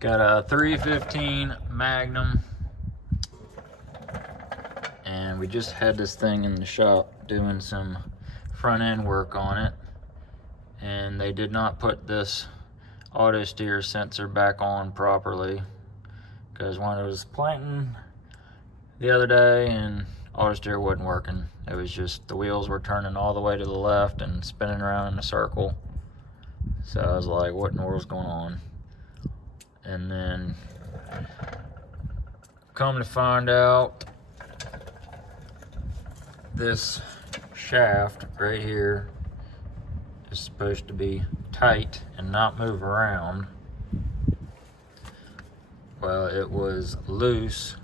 Got a 315 Magnum, and we just had this thing in the shop doing some front end work on it, and they did not put this auto steer sensor back on properly, because when I was planting the other day and auto steer wasn't working, it was just the wheels were turning all the way to the left and spinning around in a circle. So I was like, what in the world's going on? And then come to find out, this shaft right here is supposed to be tight and not move around. Well, it was loose.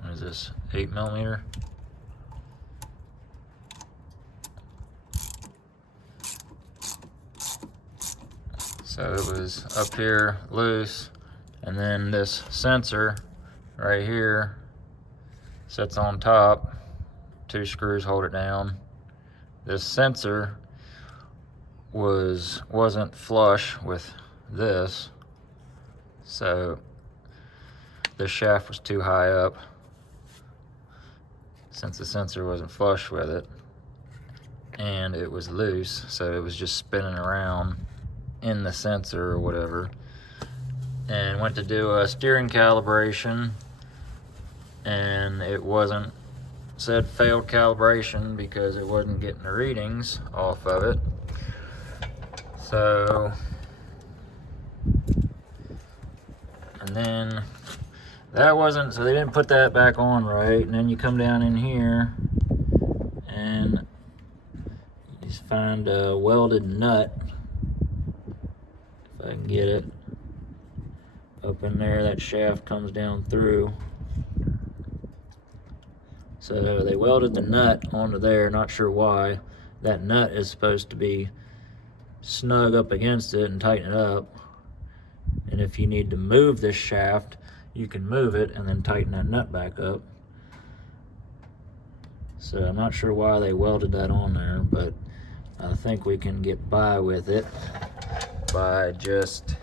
What is this, 8mm? So it was up here loose, and then this sensor right here sits on top. 2 screws hold it down. This sensor wasn't flush with this, so the shaft was too high up since the sensor wasn't flush with it, and it was loose, so it was just spinning around in the sensor or whatever. And went to do a steering calibration, and it wasn't, said failed calibration because it wasn't getting the readings off of it. So, and then that wasn't, so they didn't put that back on right. And then you come down in here and you just find a welded nut, if I can get it up in there. That shaft comes down through. So they welded the nut onto there, not sure why. That nut is supposed to be snug up against it and tighten it up. And if you need to move this shaft, you can move it and then tighten that nut back up. So I'm not sure why they welded that on there, but I think we can get by with it by just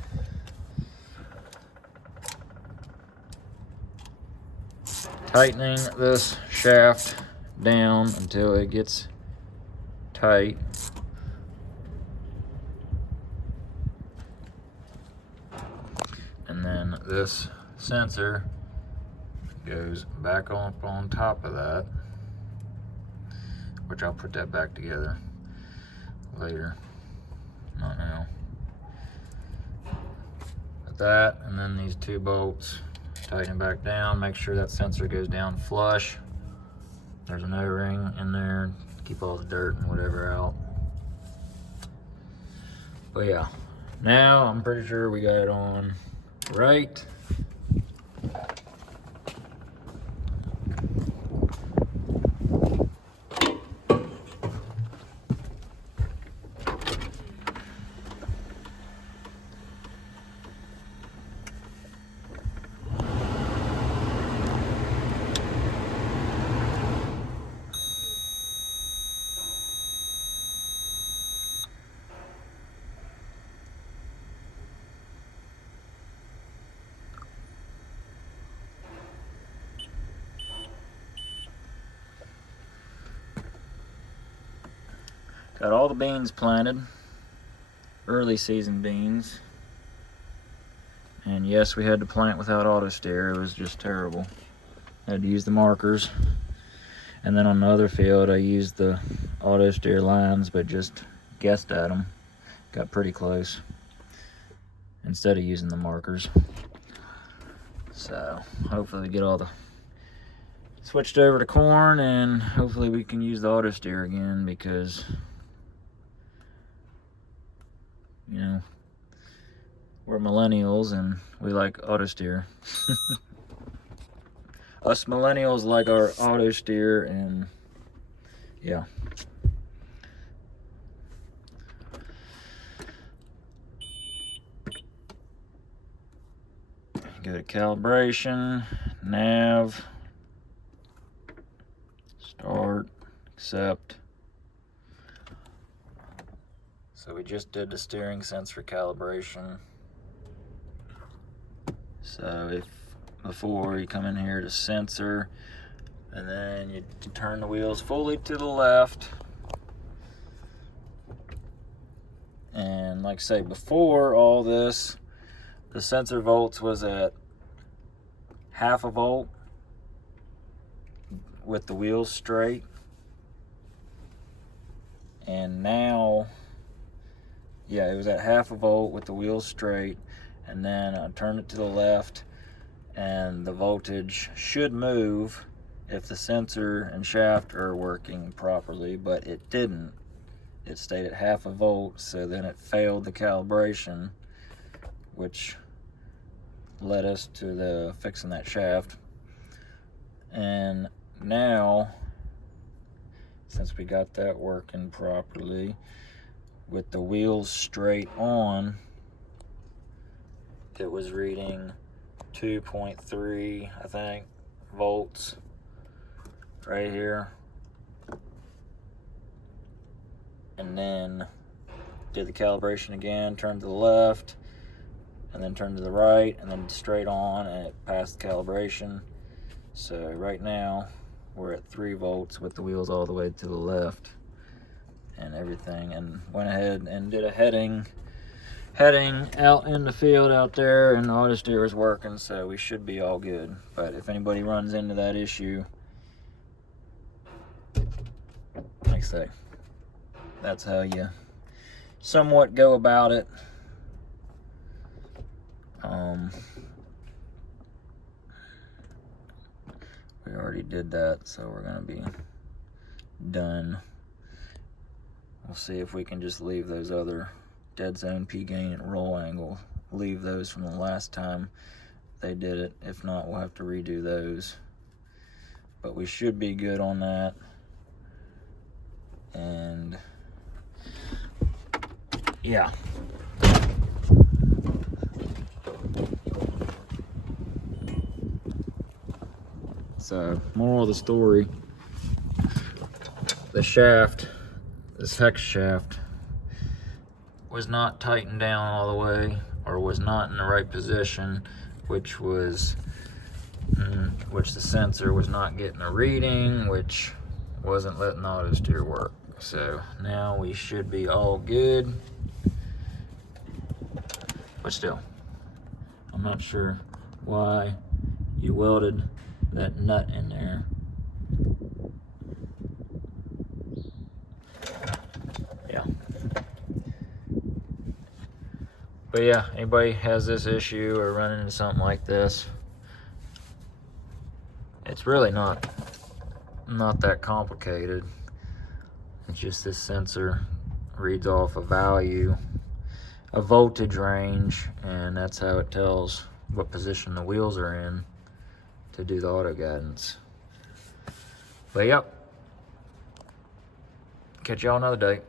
tightening this shaft down until it gets tight. And then this sensor goes back up on top of that, which I'll put that back together later, not now. But that, and then these 2 bolts, tighten it back down, make sure that sensor goes down flush. There's an O-ring in there to keep all the dirt and whatever out. But yeah, now I'm pretty sure we got it on right. Got all the beans planted, early season beans. And yes, we had to plant without auto steer. It was just terrible. I had to use the markers. And then on the other field, I used the auto steer lines, but just guessed at them. Got pretty close instead of using the markers. So hopefully we get all the switched over to corn, and hopefully we can use the auto steer again, because you know, we're millennials and we like auto steer. Us millennials like our auto steer, and yeah. Go to calibration, nav, start, accept, So we just did the steering sensor calibration. So if before you come in here to sensor, and then you turn the wheels fully to the left. And like I say, before all this, the sensor volts was at 1/2 volt with the wheels straight. And now, yeah, it was at 1/2 volt with the wheels straight. And then I turned it to the left, and the voltage should move if the sensor and shaft are working properly, but it didn't. It stayed at 1/2 volt, so then it failed the calibration, which led us to the fixing that shaft. And now, since we got that working properly, with the wheels straight on, it was reading 2.3, I think, volts right here. And then did the calibration again, turned to the left, and then turned to the right, and then straight on, and it passed the calibration. So right now we're at 3 volts with the wheels all the way to the left and everything, and went ahead and did a heading out in the field out there, and the auto steer is working, so we should be all good. But if anybody runs into that issue, like I say, that's how you somewhat go about it. We already did that, so we're gonna be done. We'll see if we can just leave those other dead zone, P gain, and roll angle, leave those from the last time they did it. If not, we'll have to redo those. But we should be good on that. And yeah. So, moral of the story, the shaft, this hex shaft, was not tightened down all the way, or was not in the right position, which the sensor was not getting a reading, which wasn't letting the auto steer work. So now we should be all good. But still, I'm not sure why you welded that nut in there. Yeah. But yeah, anybody has this issue or run into something like this, it's really not that complicated. It's just this sensor reads off a value, a voltage range, and that's how it tells what position the wheels are in to do the auto guidance. But yep, catch y'all another day.